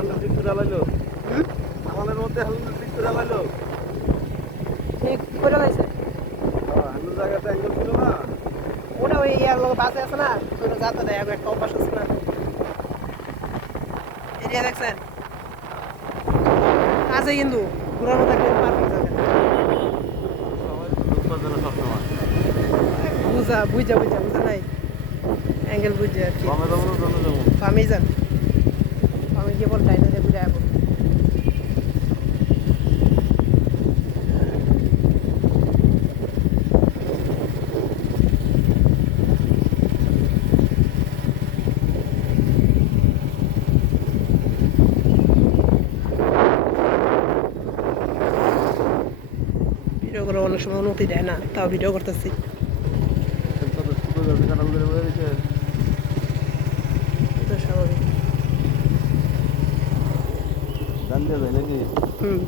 ঠিক করে লাইলো আমাদের মধ্যে হ্যান্ডেল ঠিক করে লাইলো ঠিক করে লাইছে হ্যান্ডেল জায়গাতে অ্যাঙ্গেল ছিল না ওটা ওই ইয়ার লোক বাসে আছে না ওটা যাতে দেয় একটা অভ্যাস আছে না এরিয়া দেখছেন আছে কিন্তু ঘুরানো থাকলে পারফেক্ট জায়গা বুঝা নাই অ্যাঙ্গেল বুঝে আর কি আমি যান আমি কি বল ডাইনে দিয়ে ঘুরে আসবো ভিডিও করে অনেক সময় অনুমতি দেয় না তাও ভিডিও করতেছি তো স্বাভাবিক জান দিয়ে যায় নাকি হুম